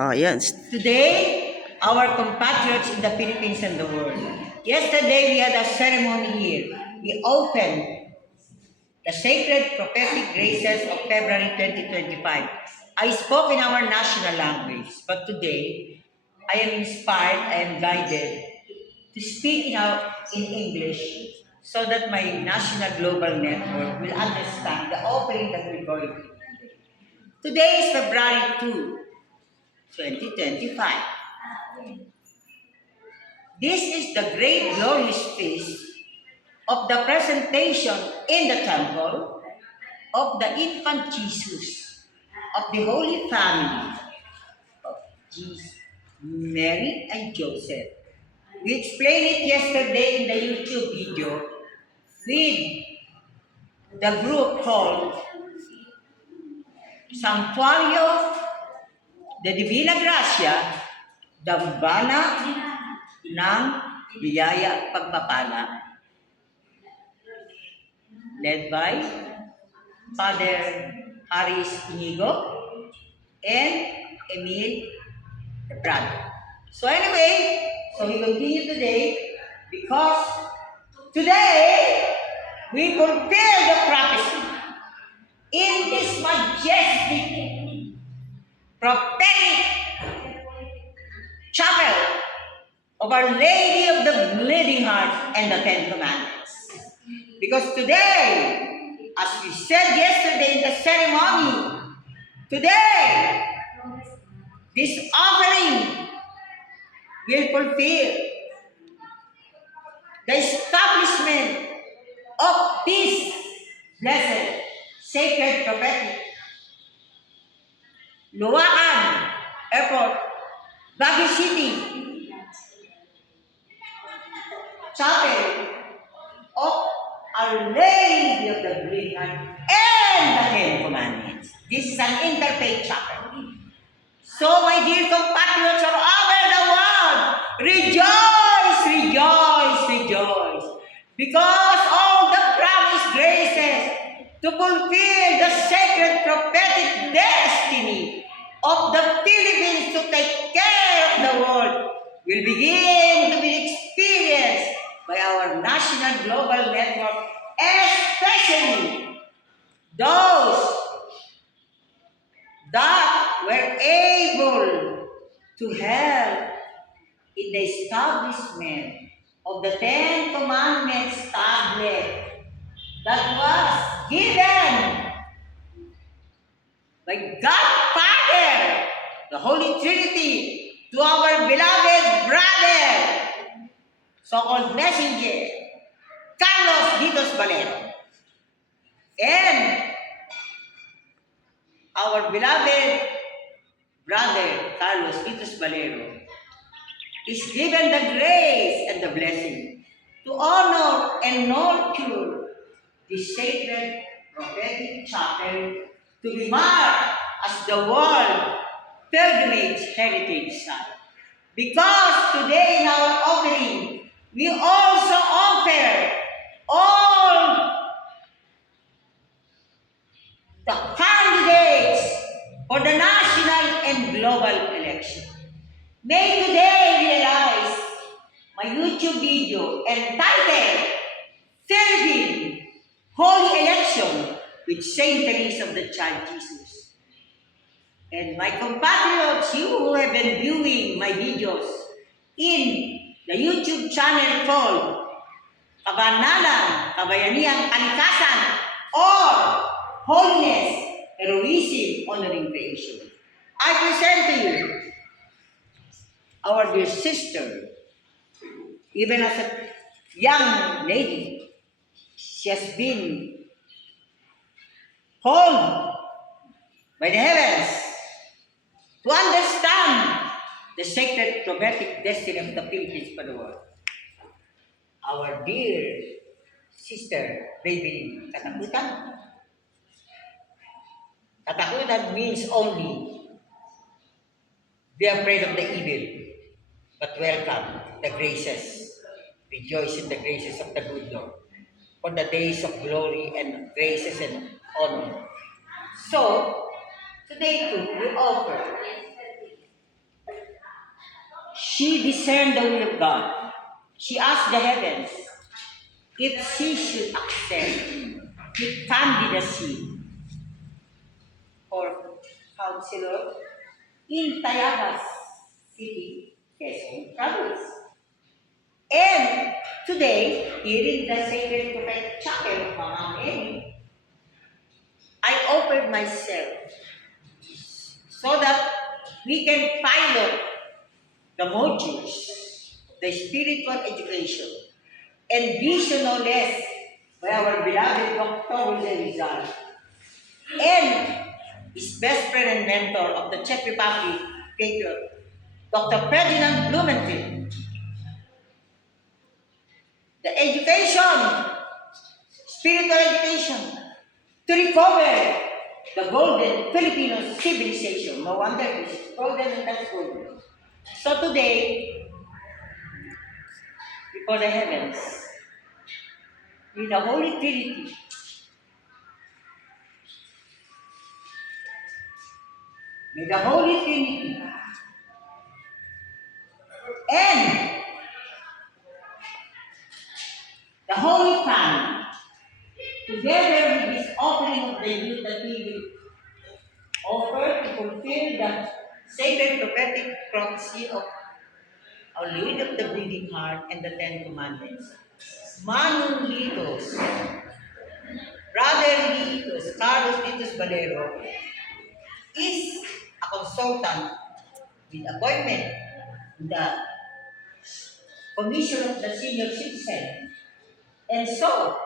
Yes. Today, our compatriots in the Philippines and the world. Yesterday, we had a ceremony here. We opened the sacred prophetic graces of February 2025. I spoke in our national language, but today, I am inspired, I am guided to speak in English so that my national global network will understand the opening that we're going to do. Today is February 2, 2025. This is the great glorious feast of the presentation in the temple of the infant Jesus, of the Holy Family of Jesus, Mary and Joseph. We explained it yesterday in the YouTube video with the group called Santuario de Divina Gracia, Dambana ng Biyaya Pagpapala, led by Father Haris Inigo and Emil the brother. So anyway, we continue today because today we fulfill the prophecy in this majestic prophetic chapel of Our Lady of the Bleeding Heart and the Ten Commandments. Because today, as we said yesterday in the ceremony, today, this offering will fulfill the establishment of this blessed, sacred, prophetic Luwakan Airport, Baguio City, Chapel of Our Lady of the Bleeding Heart and the Ten Commandments. This is an interfaith chapel. So, my dear compatriots all over the world, rejoice, rejoice, rejoice. Because all the promised graces to fulfill the sacred prophetic destiny of the Philippines to take care of the world will begin to be experienced by our national global network, especially those that were able to help in the establishment of the Ten Commandments tablet that was given by God Father, the Holy Trinity, to our beloved brother, so-called messenger, Carlos Ditos Valero, and our beloved brother, Carlos Ditos Valero, is given the grace and the blessing to honor and nurture the sacred prophetic chapel to be marked as the World Pilgrimage Heritage Site. Because today in our offering, we also offer all the candidates for the national and global election. May today realize my YouTube video entitled Philippine Holy Election with Saint Teresa of the Child Jesus. And my compatriots, you who have been viewing my videos in the YouTube channel called Kabanalan, Kabayaniang Kalikasan, or Holiness, Heroism, Honoring Creation. I present to you our dear sister, even as a young lady, she has been called by the heavens to understand the sacred prophetic destiny of the Philippines for the world. Our dear sister, baby, katakutan. Katakutan means only be afraid of the evil, but welcome the graces. Rejoice in the graces of the good Lord for the days of glory and graces and honor. So, today too, we offer she discerned the will of God. She asked the heavens if she should accept the candidacy for counselor in Tayabas City, Quezon Province. And today, here in the Sacred Prophet Chapel of Mama Mary, I offered myself so that we can pilot the modules, the spiritual education, and vision no less by our beloved Dr. Jose Rizal and his best friend and mentor of the Czech Republic, patriot, Dr. Ferdinand Blumentritt. The education, spiritual education, to recover the golden Filipino civilization. No wonder it's golden and that's golden. So today, before the heavens, with the Holy Trinity, with the Holy Trinity, and the Holy Family, together with this offering of the youth that we will offer to fulfill the sacred prophetic prophecy of Our Lady of the Bleeding Heart and the Ten Commandments. Manong Litos, Brother Litos, Carlos Litos Valero, is a consultant with appointment in the Commission of the Senior Citizen. And so,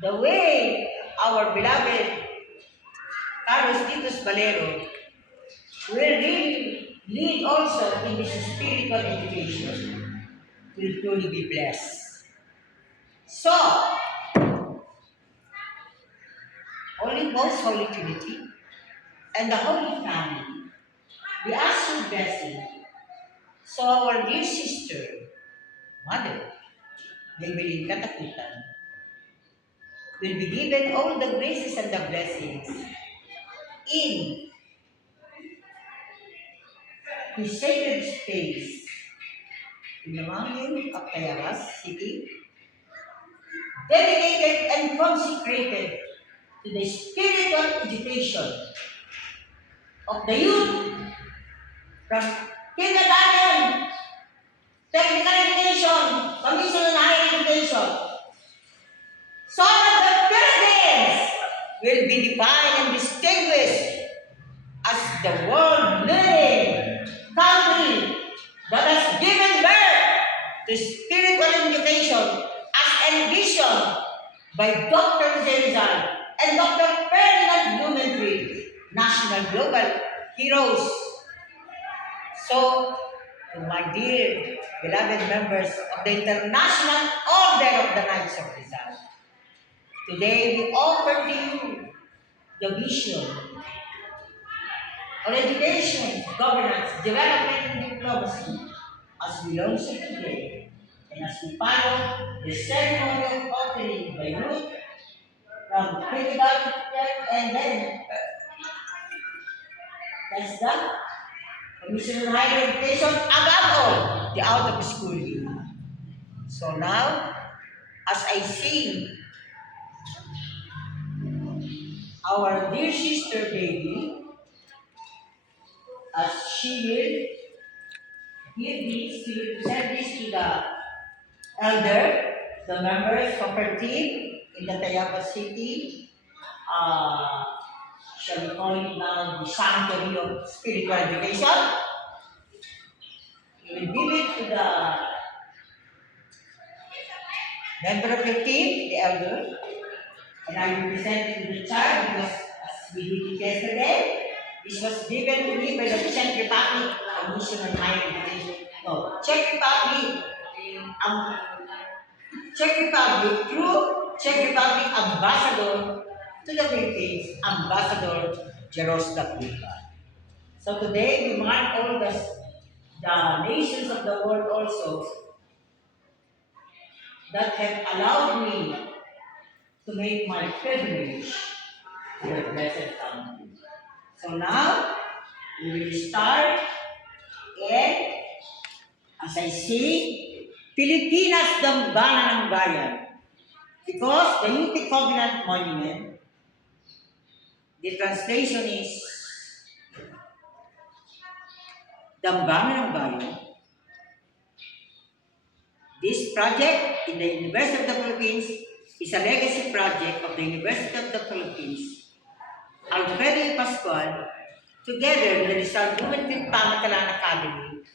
the way our beloved Carlos Litos Valero will really lead also in this spiritual education will truly be blessed. So, Holy Ghost, Holy Trinity, and the Holy Family, we ask your blessing. So our dear sister, Mother, Maybelline Katakutan, will be given all the graces and the blessings in His sacred space in the mountain of Tayabas City, dedicated and consecrated to the spiritual education of the youth from kindergarten, technical education, commission and higher education, so that the Philippines will be defined and distinguished as the world-leading country that has given birth to spiritual education as envisioned by Dr. Zerizal and Dr. Ferdinand Blumentritt, national global heroes. So, to my dear beloved members of the International Order of the Knights of Rizal, today we offer to you the vision on education, governance, development, and diplomacy as we launch it today and as we follow the ceremony of offering by youth from kindergarten and then that's the Commission on Higher Education, above all, the out of school youth. So now, as I sing our dear sister baby, as she will give this, she will present this to the elder, the members of her team in the Tayabas City, shall we call it now the Sanctuary of Spiritual Education. We will give it to the member of your team, the elder, and I will present it to the child because as we did it yesterday, this was given to me by the Czech Republic Commission on Higher Education. No, Czech Republic, Czech Republic through Czech Republic Ambassador to the Philippines, Ambassador Jaroslav Lipa. So today we mark all the nations of the world also that have allowed me to make my pilgrimage to the blessed country. So now we will start And as I see, Pilipinas Dambana ng Bayan. Because the UP Covenant Monument, the translation is Dambana ng Bayan. This project in the University of the Philippines is a legacy project of the University of the Philippines. Alfredo Pascual, together with the Rizal Juventud Pangalan Academy,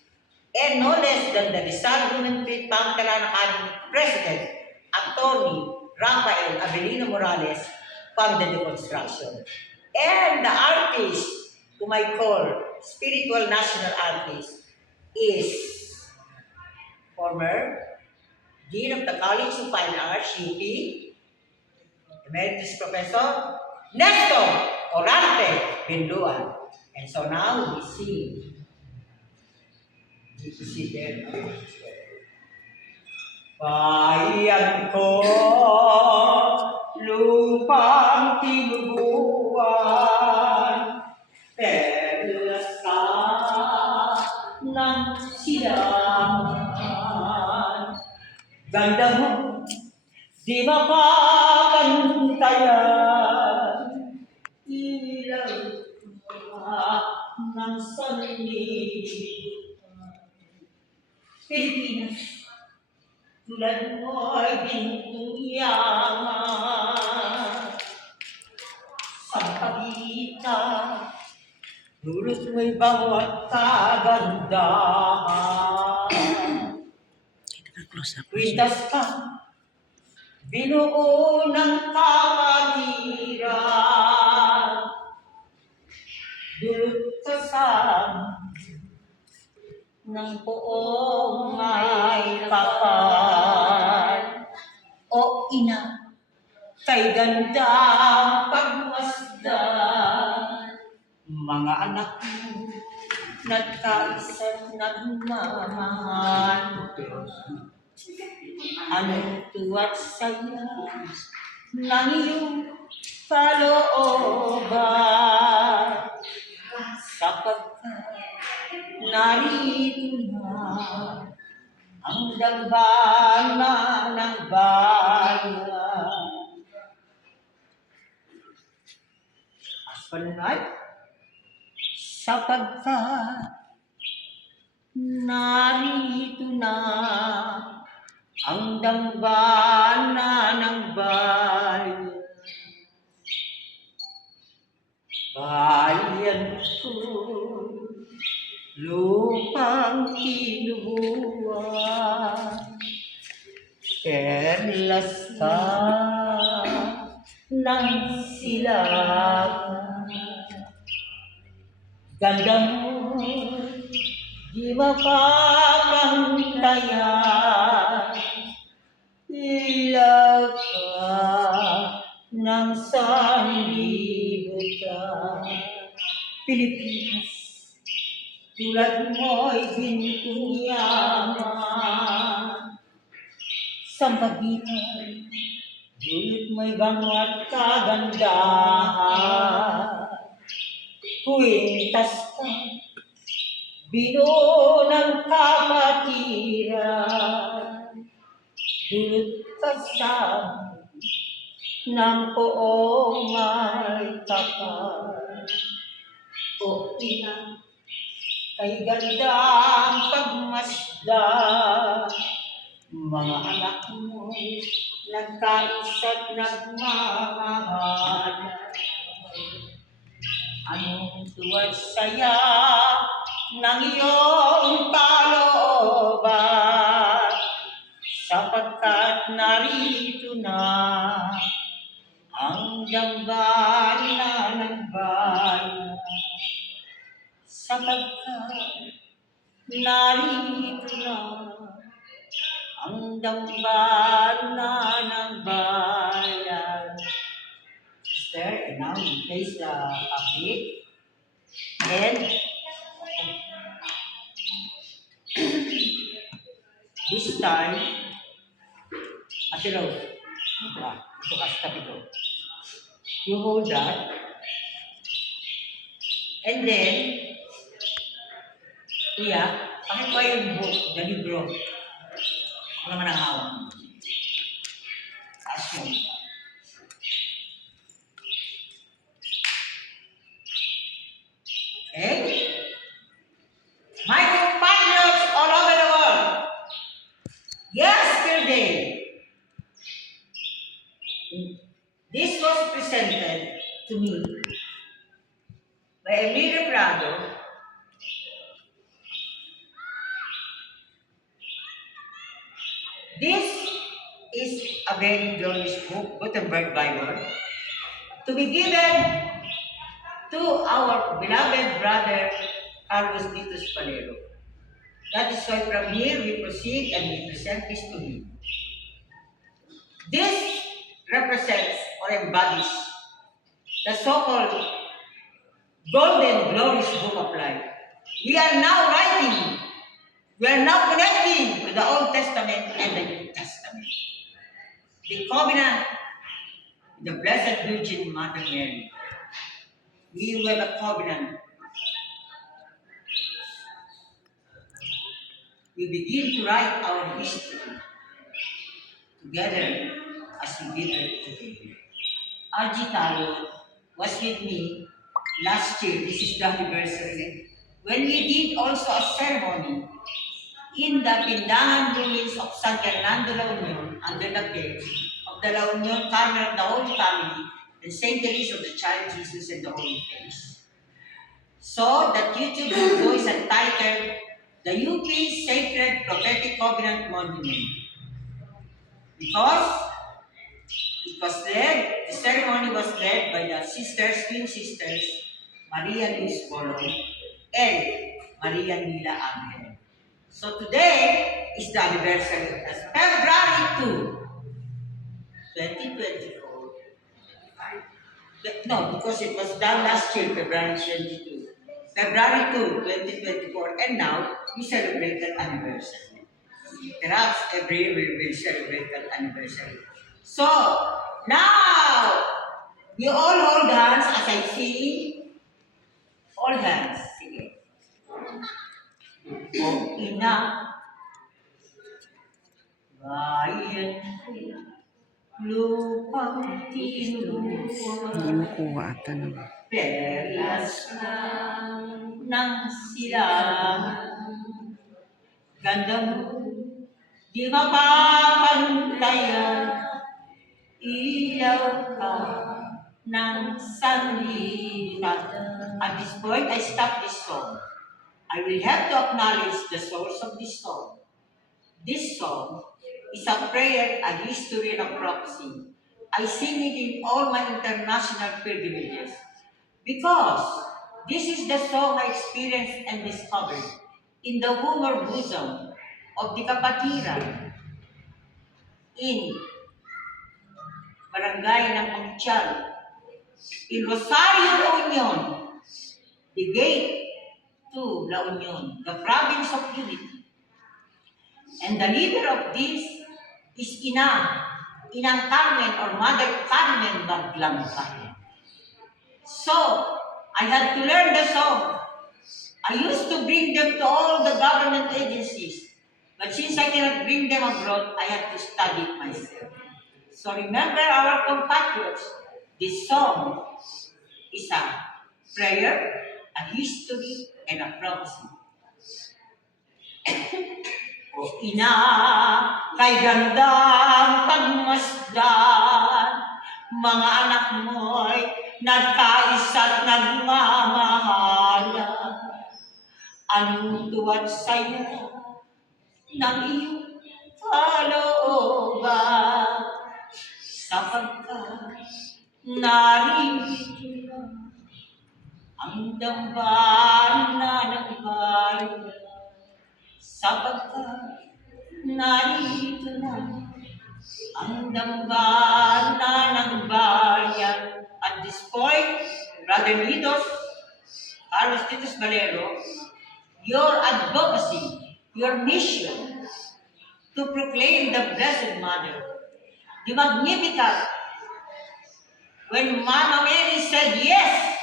and no less than the Rizal Juventud Pangalan Academy President, Attorney Rafael Avelino Morales, funded the construction. And the artist, whom I call spiritual national artist, is former Dean of the College of Fine Arts, UP, Emeritus Professor Nestor Orante Binduan. And so now we see there. Bayan ko, lupang tinubuan, perlas ka ng silangan. Ganda mo, di mapapantayan, ilaw ka ng sanlibutan. Pilipinas, tulad mo ay binutungyangan. Sa pagitan, dulot mo'y bawat kagandahan. Kwintas ka, binuo ng kapatiran. Dulot ka sa ng poong may kapal. O ina, kay ganda pagmasdan. Mga anak mo, nagkaisa't nagmamahal. Anong tuwa't saya ng iyong kalooban, sapagkat narito na ang dambana ng bayan. As for night, sapagkat narito na ang dambana ng bayan. Bayan ko, lupang kinubuan, perlas ka ng silangan. Ganda mo, di mapapantayan, ilaw ka ng sanlibutan. Pilipinas, tulad mo'y ginitong yaman. Sa pagitan, dulot mo'y bangwat kagandahan. Kwintas ka, binuo ng kapatiran. Dulot ka sa ng poong may kapal. O ina, kay ganda ang pagmasdan. Mga anak mo, nagkaisa't nagmamahal. Anong tuwa't saya ng iyong kalooban, sapagkat narito na ang dambana ng bayan. Sapagkat narito na ang dambana ng bayan. Sister, and now we place the public. And this time, Ate Rose, ito ka sa tabi ko. You hold that. And then, Kuya, bakit ko yung book, the libro? Ano naman ang hawak? Taas mo. Okay? My companions all over the world, yesterday, this was presented to me by Emilio Prado. This is a very glorious book, Gutenberg Bible, to be given to our beloved brother Carlos Titus Valero. That is why from here we proceed and we present this to him. This represents or embodies the so-called golden glorious book of life. We are now writing, we are now connecting to the Old Testament and the New Testament. The covenant with the Blessed Virgin Mother Mary. We have a covenant. We begin to write our history together as we did it today. R.G. Talo was with me last year. This is the anniversary. When we did also a ceremony in the Pindahan ruins of San Fernando La Union under the care of the La Union Carmel of the Holy Family and Saint Teresa of the Child Jesus and the Holy Face. So that YouTube video is entitled the UP Sacred Prophetic Covenant Monument. Because it was led, the ceremony was led by the sisters, twin sisters, Maria Luis Bolo and Maria Mila Angel. So today is the anniversary. That's February 2, 2024. No, because it was done last year, February 22. February 2, 2024. And now, we celebrate that anniversary. Perhaps every year we will celebrate that anniversary. So, now, you all hold hands as I see. Hold hands. Sige. O ina, bayan lupang tinuruan. Hindi mo kuha ata naman. Perlas ng silangan, ganda mo, di mapapantayan, ilaw ka ng sanlibutan. At this point, I stop this song. I will have to acknowledge the source of this song. This song is a prayer, a history, and a prophecy. I sing it in all my international pilgrimages because this is the song I experienced and discovered in the humor bosom of the Kapatiran in Barangay ng Pagtial, in Rosario, La Union, the gate to La Union, the province of unity. And the leader of this is Inang Carmen or Mother Carmen Maglampan. So, I had to learn the song. I used to bring them to all the government agencies. But since I cannot bring them abroad, I had to study it myself. So remember our compatriots, this song is a prayer, a history, and a prophecy. O ina, kay gandang pagmasdan, mga anak mo'y nagkaisa't nagmamahalan. Anong tuwad sa'yo ng iyong kalooban, sapagkat narito na ang dambana ng bayan. Sapagkat narito na ang dambana ng bayan. At this point, Brother Litos, Carlos Titus Valero, your advocacy, your mission to proclaim the Blessed Mother, the Magnificat, when Mama Mary said yes,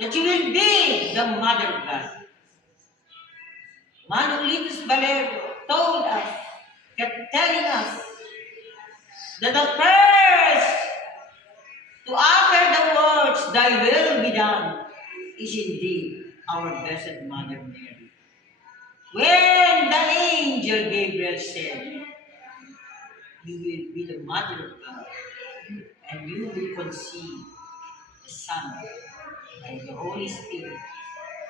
that you will be the Mother of God. Manolitos Valero told us, kept telling us, that the first to utter the words, "Thy will be done," is indeed our Blessed Mother Mary. When the angel Gabriel said, "You will be the Mother of God, and you will conceive the Son by the Holy Spirit."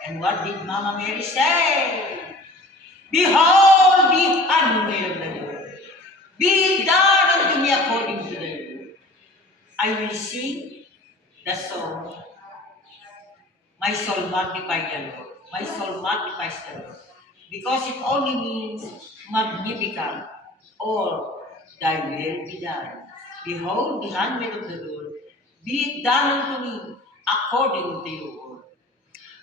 And what did Mama Mary say? "Behold the handmaid of the Lord. Be it done unto me according to thy word." I will sing the song, "My soul magnifies the Lord." My soul magnifies the Lord. Because it only means Magnificat, or "Thy will be done." Behold the handmaid of the Lord. Be it done unto me according to your word.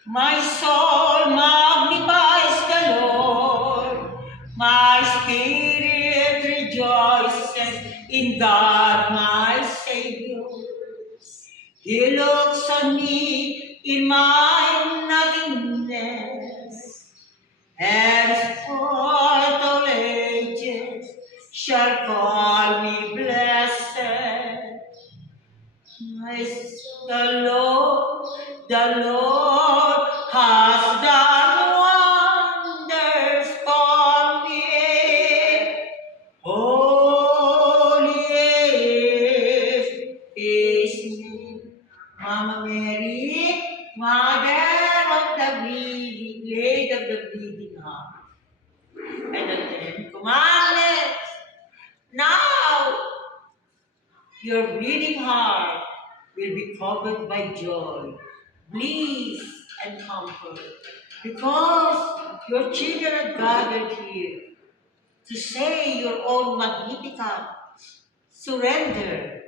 My soul magnifies the Lord. My spirit rejoices in God my Savior. He looks on me in my nothingness, and for all ages shall call me blessed. The Lord has done wonders for me. Holy is His name. Mama Mary, Mother of the Bleeding, Lady of the Bleeding Heart, and the Ten Commandments. Now, your bleeding heart will be covered by joy, bliss, and comfort, because your children are gathered here to say your own Magnificat, surrender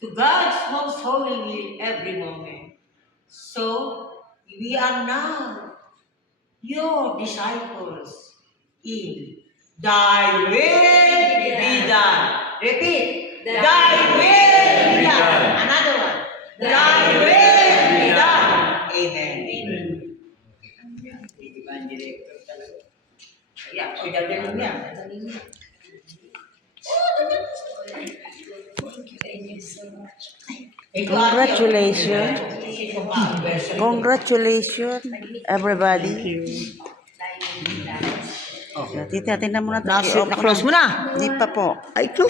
to God's most holy will every moment. So, we are now your disciples in Thy will be done. Repeat. Thy will be done. Another one. Thy will be done. Amen. Yeah, dadalhin niya. Congratulations. Congratulations, everybody. Oh. Tita, tingnan mo na. Na-close mo na. Hindi pa po. Ay, close.